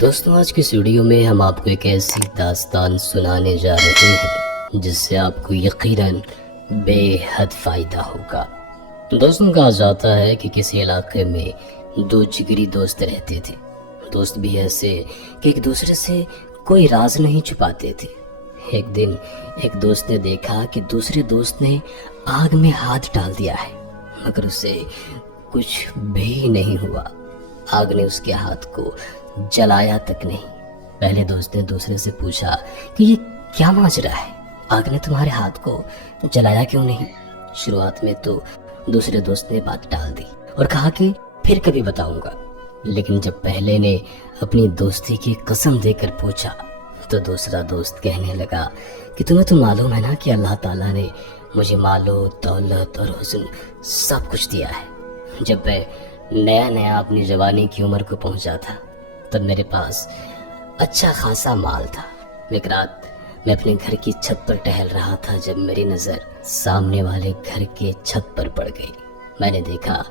دوستوں، آج کی اس ویڈیو میں ہم آپ کو ایک ایسی داستان سنانے جا رہے ہیں جس سے آپ کو یقیناً بے حد فائدہ ہوگا۔ دوستوں، کہا جاتا ہے کہ کسی علاقے میں دو جگری دوست رہتے تھے۔ دوست بھی ایسے کہ ایک دوسرے سے کوئی راز نہیں چھپاتے تھے۔ ایک دن ایک دوست نے دیکھا کہ دوسرے دوست نے آگ میں ہاتھ ڈال دیا ہے، مگر اسے کچھ بھی نہیں ہوا۔ آگ نے اس کے ہاتھ کو جلایا تک نہیں۔ پہلے دوست نے دوسرے سے پوچھا کہ یہ کیا ماجرا ہے، آگ نے تمہارے ہاتھ کو جلایا کیوں نہیں؟ شروعات میں تو دوسرے دوست نے بات ٹال دی اور کہا کہ پھر کبھی بتاؤں گا، لیکن جب پہلے نے اپنی دوستی کی قسم دے کر پوچھا تو دوسرا دوست کہنے لگا کہ تمہیں تو معلوم ہے نا کہ اللہ تعالیٰ نے مجھے مال و دولت اور حسن سب کچھ دیا ہے۔ جب میں نیا اپنی جوانی کی عمر کو پہنچا تھا تب میرے پاس اچھا خاصا مال تھا۔ ایک رات میں اپنے گھر کی چھت پر ٹہل رہا تھا جب میری نظر سامنے والے گھر کے چھت پر پڑ گئی۔ میں نے دیکھا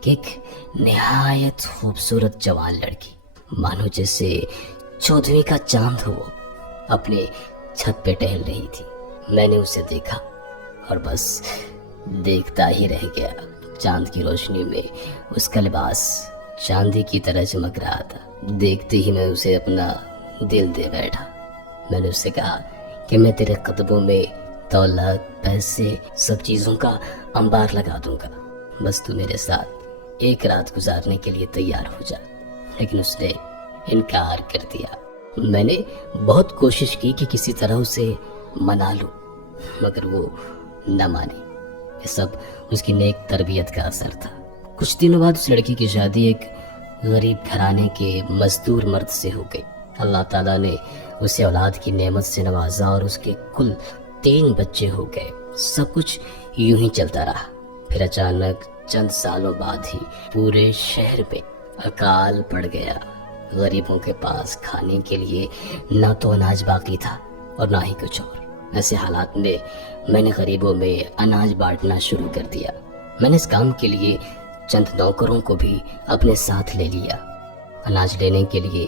کہ ایک نہایت خوبصورت جوان لڑکی، مانو جیسے 14ویں کا چاند ہو، اپنے چھت پہ ٹہل رہی تھی۔ میں نے اسے دیکھا اور بس دیکھتا ہی رہ گیا۔ چاند کی روشنی میں اس کا لباس چاندی کی طرح چمک رہا تھا۔ دیکھتے ہی میں اسے اپنا دل دے بیٹھا۔ میں نے اسے کہا کہ میں تیرے قدموں میں دولت، پیسے، سب چیزوں کا انبار لگا دوں گا، بس تو میرے ساتھ ایک رات گزارنے کے لیے تیار ہو جا۔ لیکن اس نے انکار کر دیا۔ میں نے بہت کوشش کی کہ کسی طرح اسے منا لوں، مگر وہ نہ مانی۔ یہ سب اس کی نیک تربیت کا اثر تھا۔ کچھ دنوں بعد اس لڑکی کی شادی ایک غریب گھرانے کے مزدور مرد سے ہو گئی۔ اللہ تعالیٰ نے اسے اولاد کی نعمت سے نوازا اور اس کے کل 3 بچے ہو گئے۔ سب کچھ یوں ہی چلتا رہا۔ پھر اچانک چند سالوں بعد ہی پورے شہر میں اکال پڑ گیا۔ غریبوں کے پاس کھانے کے لیے نہ تو اناج باقی تھا اور نہ ہی کچھ اور۔ ایسے حالات میں میں نے غریبوں میں اناج بانٹنا شروع کر دیا۔ میں نے اس کام کے لیے چند نوکروں کو بھی اپنے ساتھ لے لیا۔ اناج لینے کے لیے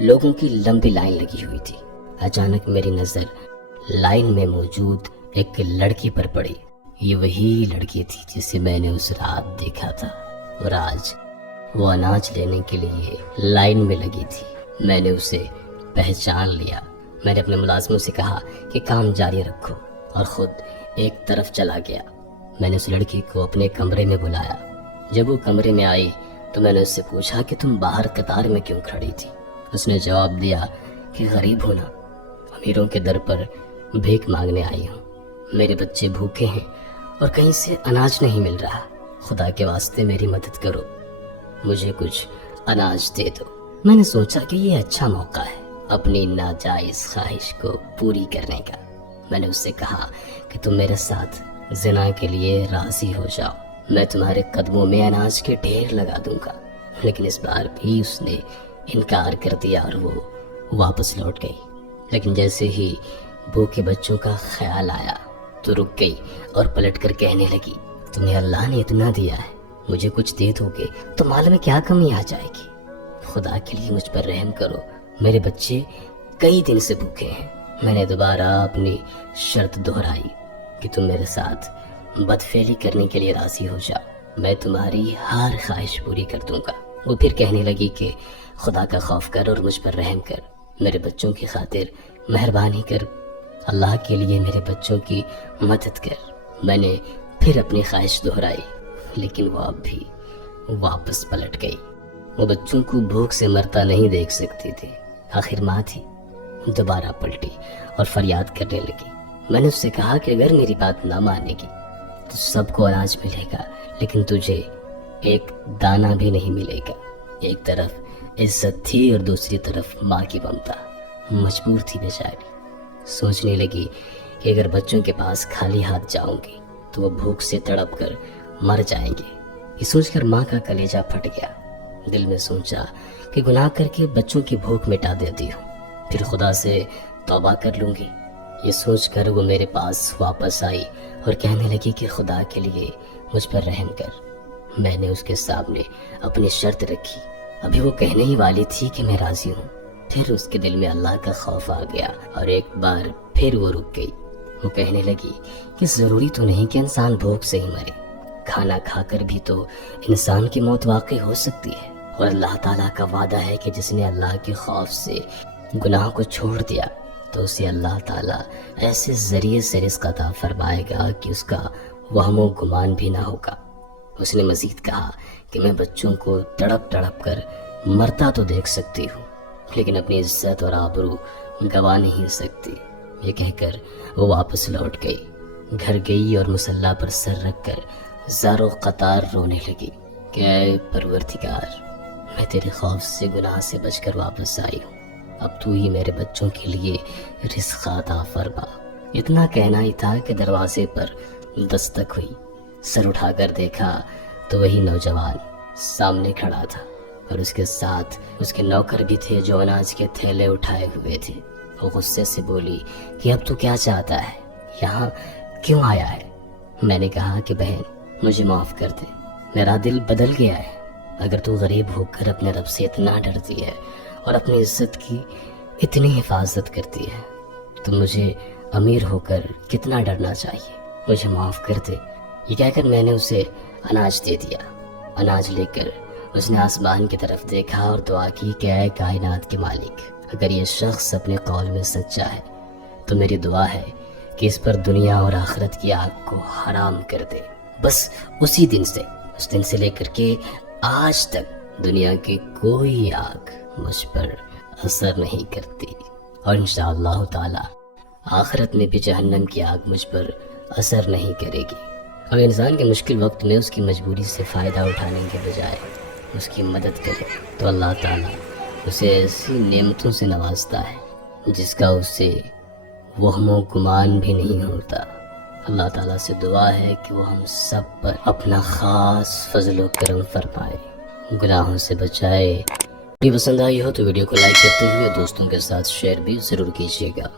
لوگوں کی لمبی لائن لگی ہوئی تھی۔ اچانک میری نظر لائن میں موجود ایک لڑکی پر پڑی۔ یہ وہی لڑکی تھی جسے میں نے اس رات دیکھا تھا اور آج وہ اناج لینے کے لیے لائن میں لگی تھی۔ میں نے اسے پہچان لیا۔ میں نے اپنے ملازموں سے کہا کہ کام جاری رکھو اور خود ایک طرف چلا گیا۔ میں نے اس لڑکی کو اپنے کمرے میں بلایا۔ جب وہ کمرے میں آئی تو میں نے اس سے پوچھا کہ تم باہر قطار میں کیوں کھڑی تھی؟ اس نے جواب دیا کہ غریب ہوں نا، امیروں کے در پر بھیک مانگنے آئی ہوں۔ میرے بچے بھوکے ہیں اور کہیں سے اناج نہیں مل رہا، خدا کے واسطے میری مدد کرو، مجھے کچھ اناج دے دو۔ میں نے سوچا کہ یہ اچھا موقع ہے اپنی ناجائز خواہش کو پوری کرنے کا۔ میں نے اس سے کہا کہ تم میرے ساتھ زنا کے لیے راضی ہو جاؤ، میں تمہارے قدموں میں اناج کے ڈھیر لگا دوں گا۔ لیکن اس بار بھی اس نے انکار کر دیا اور وہ واپس لوٹ گئی۔ لیکن جیسے ہی بھوکے بچوں کا خیال آیا تو رک گئی اور پلٹ کر کہنے لگی، تمہیں اللہ نے اتنا دیا ہے، مجھے کچھ دے دو گے تو مال میں کیا کمی آ جائے گی؟ خدا کے لیے مجھ پر رحم کرو، میرے بچے کئی دن سے بھوکے ہیں۔ میں نے دوبارہ اپنی شرط دہرائی کہ تم میرے ساتھ بدفعلی کرنے کے لیے راضی ہو جاؤ، میں تمہاری ہر خواہش پوری کر دوں گا۔ وہ پھر کہنے لگی کہ خدا کا خوف کر اور مجھ پر رحم کر، میرے بچوں کی خاطر مہربانی کر، اللہ کے لیے میرے بچوں کی مدد کر۔ میں نے پھر اپنی خواہش دہرائی، لیکن وہ اب بھی واپس پلٹ گئی۔ وہ بچوں کو بھوک سے مرتا نہیں دیکھ سکتی تھی۔ آخر ماں تھی، دوبارہ پلٹی اور فریاد کرنے لگی۔ میں نے اس سے کہا کہ اگر میری بات نہ مانے گی تو سب کو اناج ملے گا، لیکن تجھے ایک دانہ بھی نہیں ملے گا۔ ایک طرف عزت تھی اور دوسری طرف ماں کی ممتا۔ مجبور تھی بیچاری۔ سوچنے لگی کہ اگر بچوں کے پاس خالی ہاتھ جاؤں گی تو وہ بھوک سے تڑپ کر مر جائیں گے۔ یہ سوچ کر ماں کا کلیجہ پھٹ گیا۔ دل میں سوچا کہ گناہ کر کے بچوں کی بھوک مٹا دیتی ہوں، پھر خدا سے توبہ کر لوں گی۔ یہ سوچ کر وہ میرے پاس واپس آئی اور کہنے لگی کہ خدا کے لیے مجھ پر رحم کر۔ میں نے اس کے سامنے اپنی شرط رکھی۔ ابھی وہ کہنے ہی والی تھی کہ میں راضی ہوں پھر اس کے دل میں اللہ کا خوف آ گیا اور ایک بار پھر وہ رک گئی۔ وہ کہنے لگی کہ ضروری تو نہیں کہ انسان بھوک سے ہی مرے، کھانا کھا کر بھی تو انسان کی موت واقع ہو سکتی ہے، اور اللہ تعالیٰ کا وعدہ ہے کہ جس نے اللہ کے خوف سے گناہ کو چھوڑ دیا تو اسے اللہ تعالیٰ ایسے ذریعے سے رزق عطا فرمائے گا کہ اس کا وہم و گمان بھی نہ ہوگا۔ اس نے مزید کہا کہ میں بچوں کو تڑپ تڑپ کر مرتا تو دیکھ سکتی ہوں، لیکن اپنی عزت اور آبرو گوا نہیں سکتی۔ یہ کہہ کر وہ واپس لوٹ گئی، گھر گئی اور مصلی پر سر رکھ کر زارو قطار رونے لگی کہ اے پروردگار، میں تیرے خوف سے گناہ سے بچ کر واپس آئی ہوں، اب تو ہی میرے بچوں کے لیے رزق عطا فرما۔ اتنا کہنا ہی تھا کہ دروازے پر دستک ہوئی۔ سر اٹھا کر دیکھا تو وہی نوجوان سامنے کھڑا تھا، اور اس کے ساتھ اس کے نوکر بھی تھے جو اناج کے تھیلے اٹھائے ہوئے تھے۔ وہ غصے سے بولی کہ اب تو کیا چاہتا ہے، یہاں کیوں آیا ہے؟ میں نے کہا کہ بہن مجھے معاف کر دے، میرا دل بدل گیا ہے۔ اگر تو غریب ہو کر اپنے رب سے اتنا ڈرتی ہے اور اپنی عزت کی اتنی حفاظت کرتی ہے تو مجھے امیر ہو کر کتنا ڈرنا چاہیے، مجھے معاف کر دے۔ یہ کہہ کر میں نے اسے اناج دے دیا۔ اناج لے کر اس نے آسمان کی طرف دیکھا اور دعا کی کہ اے کائنات کے مالک، اگر یہ شخص اپنے قول میں سچا ہے تو میری دعا ہے کہ اس پر دنیا اور آخرت کی آگ کو حرام کر دے۔ بس اسی دن سے، اس دن سے لے کر کے آج تک دنیا کی کوئی آگ مجھ پر اثر نہیں کرتی، اور انشاءاللہ تعالی آخرت میں بھی جہنم کی آگ مجھ پر اثر نہیں کرے گی۔ اور انسان کے مشکل وقت میں اس کی مجبوری سے فائدہ اٹھانے کے بجائے اس کی مدد کرے تو اللہ تعالیٰ اسے ایسی نعمتوں سے نوازتا ہے جس کا اسے وہم و گمان بھی نہیں ہوتا۔ اللہ تعالیٰ سے دعا ہے کہ وہ ہم سب پر اپنا خاص فضل و کرم فرمائے، گناہوں سے بچائے۔ ویڈیو پسند آئی ہو تو ویڈیو کو لائک کرتے ہوئے دوستوں کے ساتھ شیئر بھی ضرور کیجیے گا۔